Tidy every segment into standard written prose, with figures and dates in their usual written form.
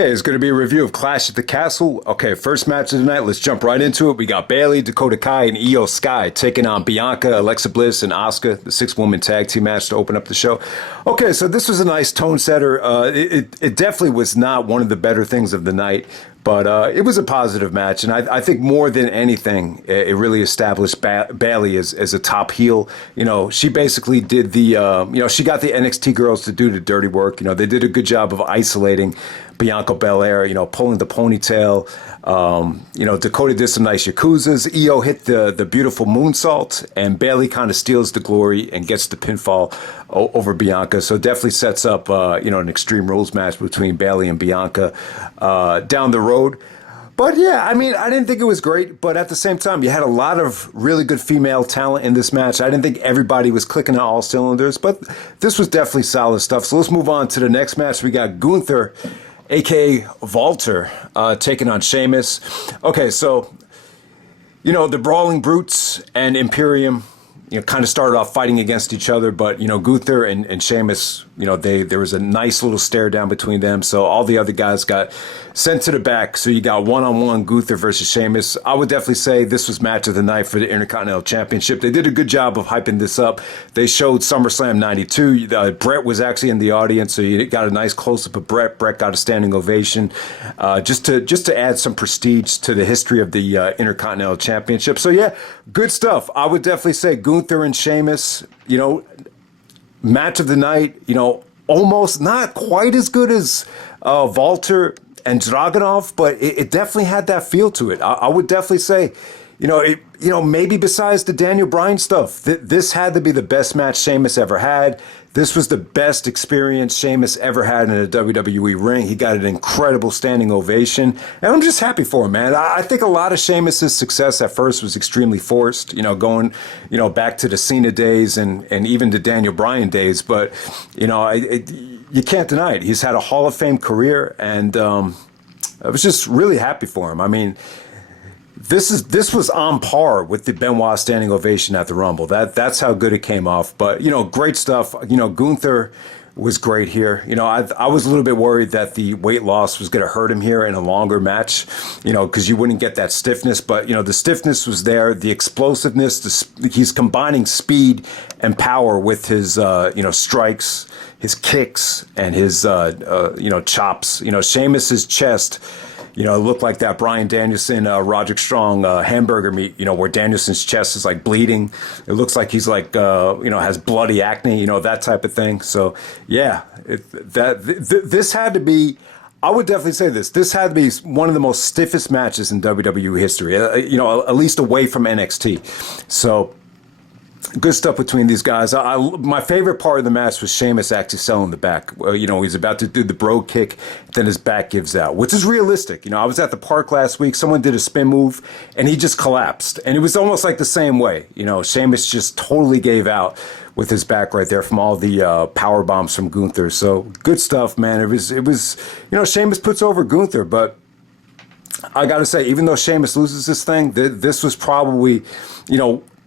Okay, it's going to be a review of Clash at the Castle. Okay, first match of the night. Let's jump right into it. We got Bayley, Dakota Kai, and Io Sky taking on Bianca, Alexa Bliss, and Asuka, the six-woman tag team match to open up the show. Okay, so this was a nice tone setter. It definitely was not one of the better things of the night, but it was a positive match. And I think more than anything, it really established Bayley as a top heel. You know, she basically did she got the NXT girls to do the dirty work. You know, they did a good job of isolating Bianca Belair, pulling the ponytail. Dakota did some nice Yakuzas. Io hit the beautiful moonsault, and Bayley kind of steals the glory and gets the pinfall over Bianca. So definitely sets up, an Extreme Rules match between Bayley and Bianca down the road. But yeah, I mean, I didn't think it was great, but at the same time, you had a lot of really good female talent in this match. I didn't think everybody was clicking on all cylinders, but this was definitely solid stuff. So let's move on to the next match. We got Gunther, a.k.a. Walter, taking on Sheamus. Okay, so, the Brawling Brutes and Imperium, kind of started off fighting against each other, but, Gunther and Sheamus, there was a nice little stare down between them, so all the other guys got sent to the back. So you got one-on-one Gunther versus Sheamus. I would definitely say this was match of the night for the Intercontinental Championship. They did a good job of hyping this up. They showed SummerSlam 92. Brett was actually in the audience, so you got a nice close-up of Brett. Brett got a standing ovation just to add some prestige to the history of the Intercontinental Championship. So yeah, good stuff. I would definitely say Gunther and Sheamus, match of the night, almost not quite as good as Walter and Dragunov, but it definitely had that feel to it. I would definitely say, maybe besides the Daniel Bryan stuff, this had to be the best match Sheamus ever had. This was the best experience Sheamus ever had in a WWE ring. He got an incredible standing ovation, and I'm just happy for him, man. I think a lot of Sheamus's success at first was extremely forced, going, back to the Cena days and even the Daniel Bryan days, but, you can't deny it. He's had a Hall of Fame career, and I was just really happy for him. I mean, this was on par with the Benoit standing ovation at the Rumble. That's how good it came off. But, great stuff. Gunther was great here. I was a little bit worried that the weight loss was going to hurt him here in a longer match, because you wouldn't get that stiffness. But, the stiffness was there, the explosiveness, he's combining speed and power with his, strikes, his kicks, and his, chops. Sheamus's chest, it looked like that Bryan Danielson, Roderick Strong hamburger meat, where Danielson's chest is like bleeding. It looks like he's like, has bloody acne, that type of thing. So, yeah, this had to be, I would definitely say this had to be one of the most stiffest matches in WWE history, at least away from NXT. So, good stuff between these guys. My favorite part of the match was Sheamus actually selling the back. He's about to do the bro kick, then his back gives out, which is realistic. I was at the park last week. Someone did a spin move, and he just collapsed. And it was almost like the same way. Sheamus just totally gave out with his back right there from all the power bombs from Gunther. So good stuff, man. It was. Sheamus puts over Gunther, but I got to say, even though Sheamus loses this thing, this was probably,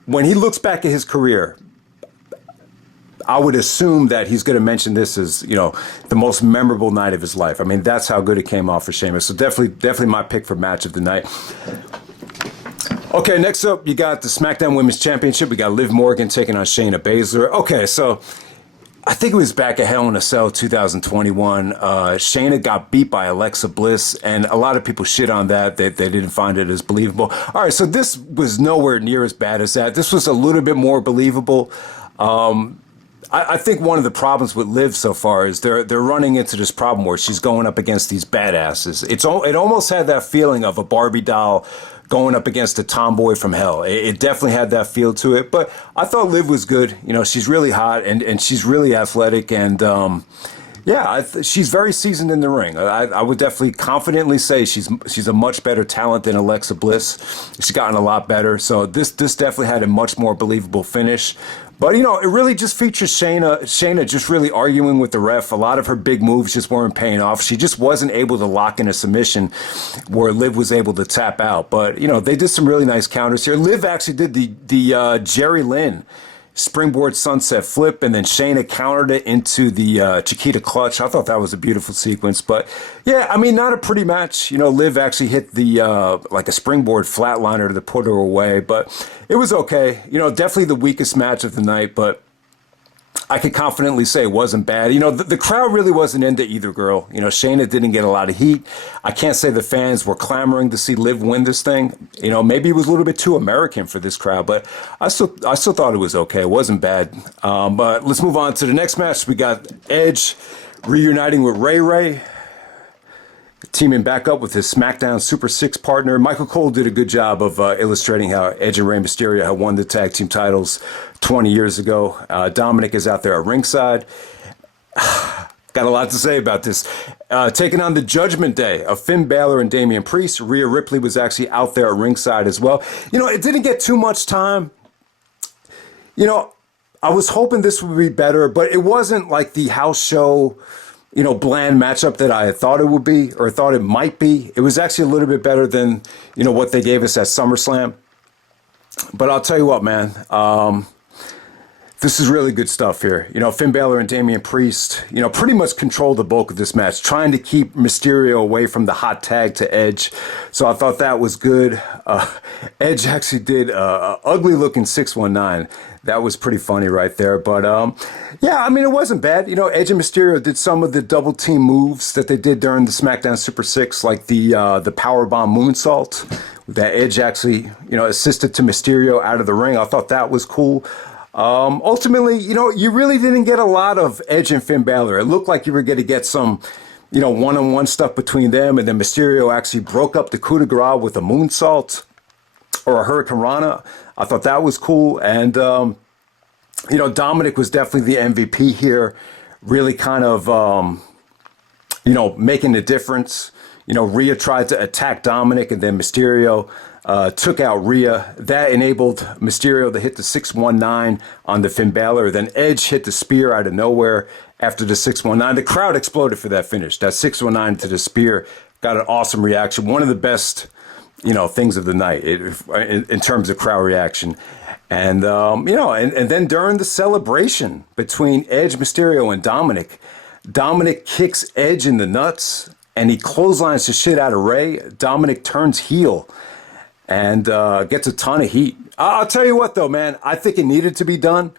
when he looks back at his career, I would assume that he's going to mention this as, the most memorable night of his life. I mean, that's how good it came off for Sheamus. So definitely my pick for match of the night. Okay, next up, you got the SmackDown Women's Championship. We got Liv Morgan taking on Shayna Baszler. Okay, so I think it was back at Hell in a Cell 2021. Shayna got beat by Alexa Bliss, and a lot of people shit on that. They didn't find it as believable. All right, so this was nowhere near as bad as that. This was a little bit more believable. I think one of the problems with Liv so far is they're running into this problem where she's going up against these badasses. It almost had that feeling of a Barbie doll going up against a tomboy from hell. It definitely had that feel to it. But I thought Liv was good. She's really hot and she's really athletic. And she's very seasoned in the ring. I would definitely confidently say she's a much better talent than Alexa Bliss. She's gotten a lot better. So this definitely had a much more believable finish. But, it really just features Shayna just really arguing with the ref. A lot of her big moves just weren't paying off. She just wasn't able to lock in a submission where Liv was able to tap out. But, they did some really nice counters here. Liv actually did the Jerry Lynn springboard sunset flip, and then Shayna countered it into the Chiquita clutch. I thought that was a beautiful sequence. But yeah, I mean, not a pretty match. You know, Liv actually hit the like a springboard flatliner to put her away, but it was okay. You know, definitely the weakest match of the night, but I could confidently say it wasn't bad. You know, the crowd really wasn't into either girl. You know, Shayna didn't get a lot of heat. I can't say the fans were clamoring to see Liv win this thing. You know, maybe it was a little bit too American for this crowd, but I still thought it was okay. It wasn't bad. But let's move on to the next match. We got Edge reuniting with Ray. Teaming back up with his SmackDown Super 6 partner. Michael Cole did a good job of illustrating how Edge and Rey Mysterio had won the tag team titles 20 years ago. Dominic is out there at ringside. Got a lot to say about this. Taking on the Judgment Day of Finn Bálor and Damian Priest. Rhea Ripley was actually out there at ringside as well. You know, it didn't get too much time. You know, I was hoping this would be better, but it wasn't like the house show, you know, bland matchup that I had thought it would be or thought it might be. It was actually a little bit better than, you know, what they gave us at SummerSlam. But I'll tell you what, man, this is really good stuff here. You know, Finn Bálor and Damian Priest, you know, pretty much controlled the bulk of this match, trying to keep Mysterio away from the hot tag to Edge. So I thought that was good. Edge actually did an ugly looking 619. That was pretty funny right there. But yeah, I mean, it wasn't bad. You know, Edge and Mysterio did some of the double team moves that they did during the SmackDown Super 6, like the powerbomb moonsault that Edge actually, you know, assisted to Mysterio out of the ring. I thought that was cool. Ultimately, you know, you really didn't get a lot of Edge and Finn Bálor. It looked like you were going to get some, you know, one-on-one stuff between them, and then Mysterio actually broke up the coup de grace with a moonsault or a Hurricane Rana. I thought that was cool. And, you know, Dominic was definitely the MVP here, really kind of, you know, making a difference. You know, Rhea tried to attack Dominic, and then Mysterio took out Rhea. That enabled Mysterio to hit the 619 on the Finn Bálor. Then Edge hit the spear out of nowhere after the 619. The crowd exploded for that finish. That 619 to the spear got an awesome reaction. One of the best, you know, things of the night in terms of crowd reaction. And, you know, and then during the celebration between Edge, Mysterio, and Dominic kicks Edge in the nuts, and he clotheslines the shit out of Rey. Dominic turns heel and gets a ton of heat. I'll tell you what, though, man, I think it needed to be done.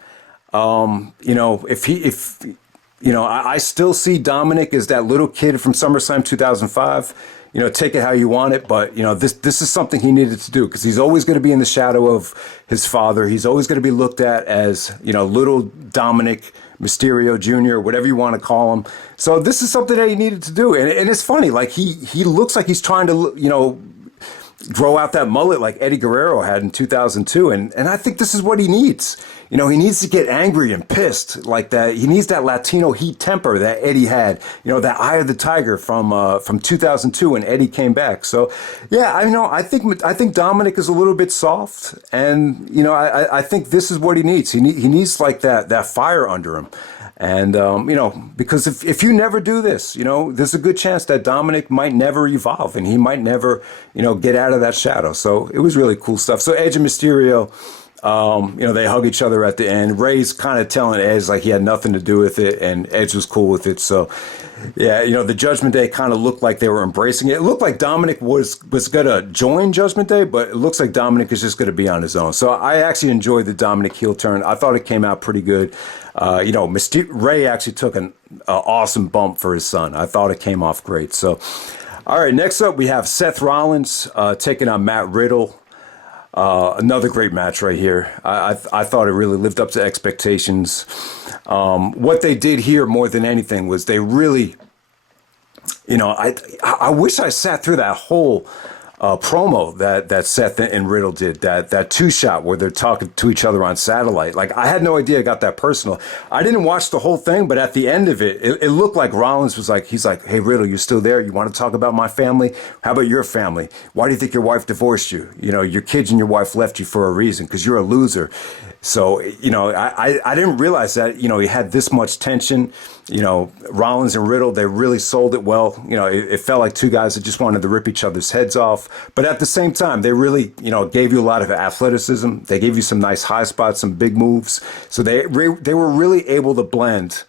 You know, you know, I still see Dominic as that little kid from SummerSlam 2005. You know, take it how you want it, but, you know, this is something he needed to do because he's always going to be in the shadow of his father. He's always going to be looked at as, you know, little Dominic Mysterio Jr., whatever you want to call him. So this is something that he needed to do. And it's funny, like he looks like he's trying to, you know, grow out that mullet like Eddie Guerrero had in 2002. And I think this is what he needs. You know, he needs to get angry and pissed like that. He needs that Latino heat temper that Eddie had, you know, that eye of the tiger from 2002 when Eddie came back. So, yeah, I think Dominic is a little bit soft. And, you know, I think this is what he needs. He needs like that fire under him. And, you know, because if you never do this, you know, there's a good chance that Dominic might never evolve and he might never, you know, get out of that shadow. So it was really cool stuff. So Edge and Mysterio, you know, they hug each other at the end. Ray's kind of telling Edge like he had nothing to do with it, and Edge was cool with it. So, yeah, you know, the Judgment Day kind of looked like they were embracing it. It looked like Dominic was going to join Judgment Day, but it looks like Dominic is just going to be on his own. So I actually enjoyed the Dominic heel turn. I thought it came out pretty good. You know, Ray actually took an awesome bump for his son. I thought it came off great. So, all right, next up we have Seth Rollins taking on Matt Riddle. Another great match right here. I thought it really lived up to expectations. What they did here more than anything was they really, you know, I wish I sat through that whole promo that Seth and Riddle did, that two shot where they're talking to each other on satellite. Like, I had no idea it got that personal. I didn't watch the whole thing, but at the end of it, it looked like Rollins was like, he's like, hey, Riddle, you still there? You want to talk about my family? How about your family? Why do you think your wife divorced you? You know, your kids and your wife left you for a reason because you're a loser. So, I didn't realize that, he had this much tension. Rollins and Riddle, they really sold it well. It felt like two guys that just wanted to rip each other's heads off. But at the same time, they really, gave you a lot of athleticism. They gave you some nice high spots, some big moves. So they were really able to blend,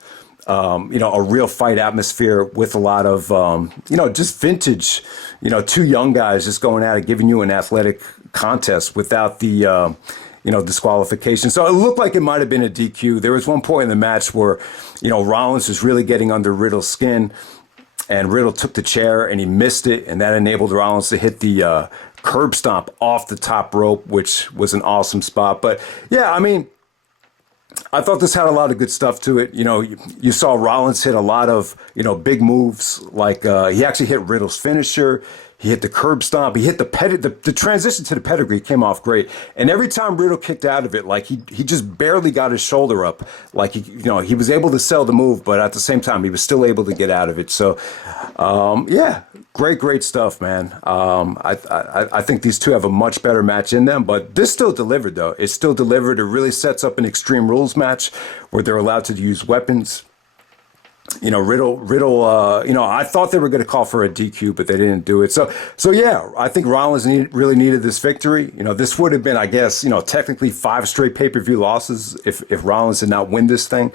a real fight atmosphere with a lot of, just vintage, two young guys just going at it, giving you an athletic contest without the, disqualification. So it looked like it might have been a DQ. There was one point in the match where, Rollins was really getting under Riddle's skin, and Riddle took the chair and he missed it, and that enabled Rollins to hit the curb stomp off the top rope, which was an awesome spot. But yeah, I thought this had a lot of good stuff to it. You saw Rollins hit a lot of, big moves. Like he actually hit Riddle's finisher. He hit the curb stomp. He hit the transition to the pedigree came off great. And every time Riddle kicked out of it, like he just barely got his shoulder up. Like he was able to sell the move, but at the same time he was still able to get out of it. So yeah, great stuff, man. I think these two have a much better match in them, but this still delivered though. It still delivered. It really sets up an Extreme Rules match where they're allowed to use weapons. Riddle, I thought they were going to call for a DQ, but they didn't do it. So yeah, I think Rollins really needed this victory. This would have been, I guess, technically 5 straight pay-per-view losses if Rollins did not win this thing,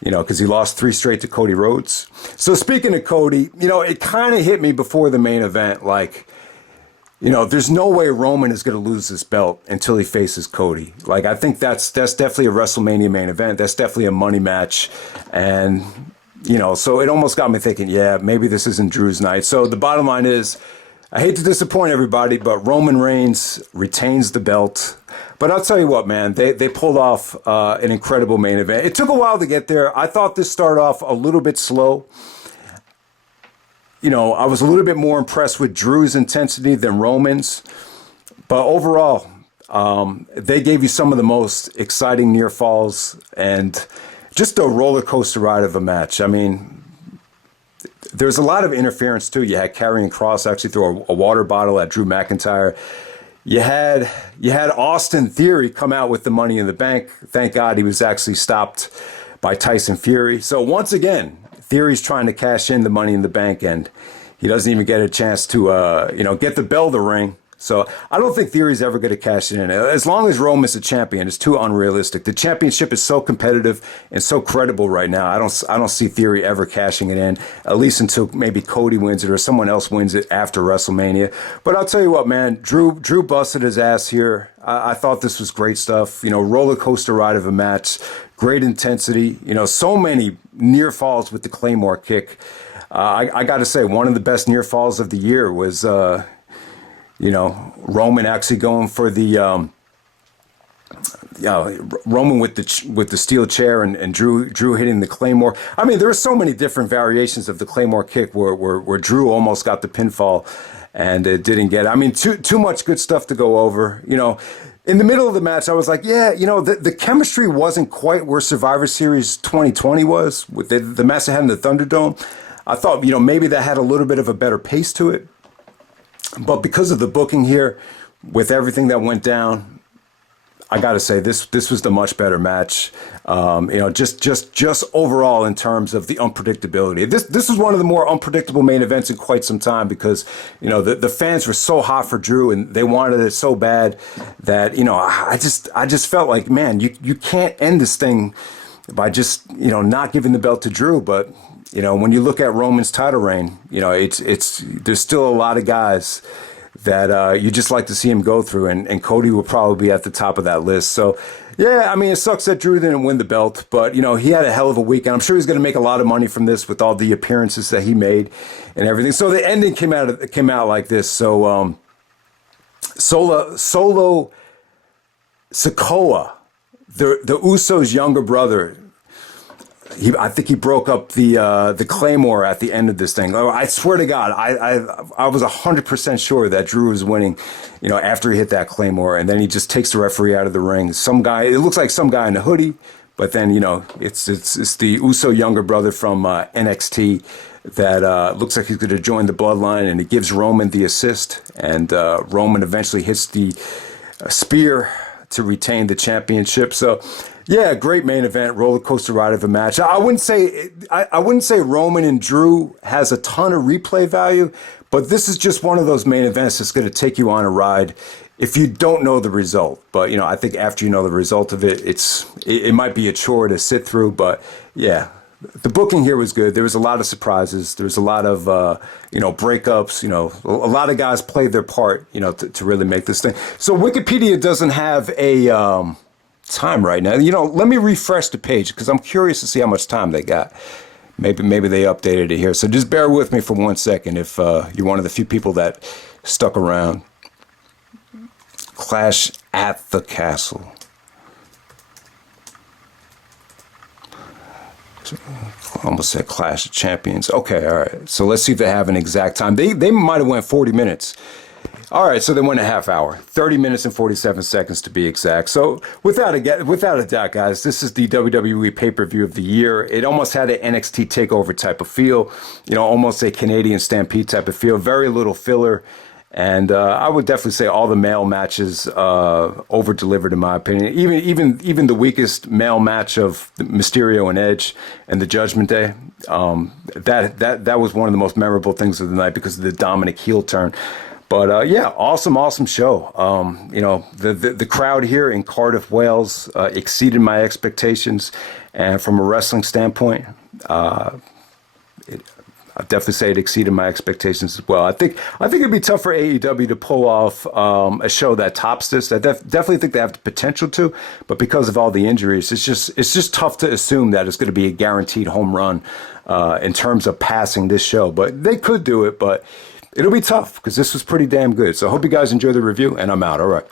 because he lost 3 straight to Cody Rhodes. So speaking of Cody, it kind of hit me before the main event, like, there's no way Roman is going to lose this belt until he faces Cody. Like, I think that's definitely a WrestleMania main event. That's definitely a money match. And so it almost got me thinking, yeah, maybe this isn't Drew's night. So the bottom line is, I hate to disappoint everybody, but Roman Reigns retains the belt. But I'll tell you what, man, they pulled off an incredible main event. It took a while to get there. I thought this started off a little bit slow. I was a little bit more impressed with Drew's intensity than Roman's. But overall, they gave you some of the most exciting near falls and just a roller coaster ride of a match. There's a lot of interference too. You had Karrion Kross actually throw a water bottle at Drew McIntyre. You had Austin Theory come out with the Money in the Bank. Thank God he was actually stopped by Tyson Fury. So once again, Theory's trying to cash in the Money in the Bank, and he doesn't even get a chance to get the bell to ring. So I don't think Theory's ever going to cash it in. As long as Roman's a champion, it's too unrealistic. The championship is so competitive and so credible right now. I don't see Theory ever cashing it in, at least until maybe Cody wins it or someone else wins it after WrestleMania. But I'll tell you what, man, Drew busted his ass here. I thought this was great stuff. Roller coaster ride of a match, great intensity. So many near falls with the Claymore kick. I got to say, one of the best near falls of the year was. Roman actually going for the Roman with the steel chair and Drew hitting the Claymore. There were so many different variations of the Claymore kick where Drew almost got the pinfall and it didn't get it. Too much good stuff to go over. In the middle of the match, I was like, yeah, the chemistry wasn't quite where Survivor Series 2020 was with the match they had in the Thunderdome. I thought, maybe that had a little bit of a better pace to it. But because of the booking here, with everything that went down, I got to say this was the much better match. Just overall in terms of the unpredictability. This was one of the more unpredictable main events in quite some time because the fans were so hot for Drew and they wanted it so bad that I just felt like, man, you can't end this thing by just not giving the belt to Drew, but. When you look at Roman's title reign, there's still a lot of guys that you just like to see him go through, and Cody will probably be at the top of that list. So, yeah, it sucks that Drew didn't win the belt, but, he had a hell of a week, and I'm sure he's going to make a lot of money from this with all the appearances that he made and everything. So the ending came out like this. So, Solo Sikoa, the Usos' younger brother, I think he broke up the Claymore at the end of this thing. I swear to God, I was 100% sure that Drew was winning, after he hit that Claymore, and then he just takes the referee out of the ring. It looks like some guy in a hoodie, but then it's the Uso younger brother from NXT that looks like he's going to join the bloodline, and it gives Roman the assist, and Roman eventually hits the spear to retain the championship. So, yeah, great main event, roller coaster ride of a match. I wouldn't say Roman and Drew has a ton of replay value, but this is just one of those main events that's going to take you on a ride if you don't know the result. But, you know, I think after you know the result of it, it might be a chore to sit through. But, yeah, the booking here was good. There was a lot of surprises. There was a lot of, breakups. You know, a lot of guys played their part, to really make this thing. So Wikipedia doesn't have a time right now. Let me refresh the page because I'm curious to see how much time they got. Maybe they updated it here. So just bear with me for 1 second if you're one of the few people that stuck around. Clash at the Castle. Almost said Clash of Champions. Okay, all right. So let's see if they have an exact time. They might have went 40 minutes. All right, so they went a half hour. 30 minutes and 47 seconds to be exact. So without a doubt, guys, this is the WWE pay-per-view of the year. It almost had an NXT TakeOver type of feel, almost a Canadian Stampede type of feel. Very little filler. And I would definitely say all the male matches over-delivered, in my opinion. Even the weakest male match of Mysterio and Edge and the Judgment Day, that was one of the most memorable things of the night because of the Dominic heel turn. But yeah, awesome show. The crowd here in Cardiff, Wales, exceeded my expectations, and from a wrestling standpoint, I'd definitely say it exceeded my expectations as well. I think it'd be tough for AEW to pull off a show that tops this. I definitely think they have the potential to, but because of all the injuries, it's just tough to assume that it's going to be a guaranteed home run in terms of passing this show. But they could do it, but it'll be tough because this was pretty damn good. So I hope you guys enjoy the review, and I'm out. All right.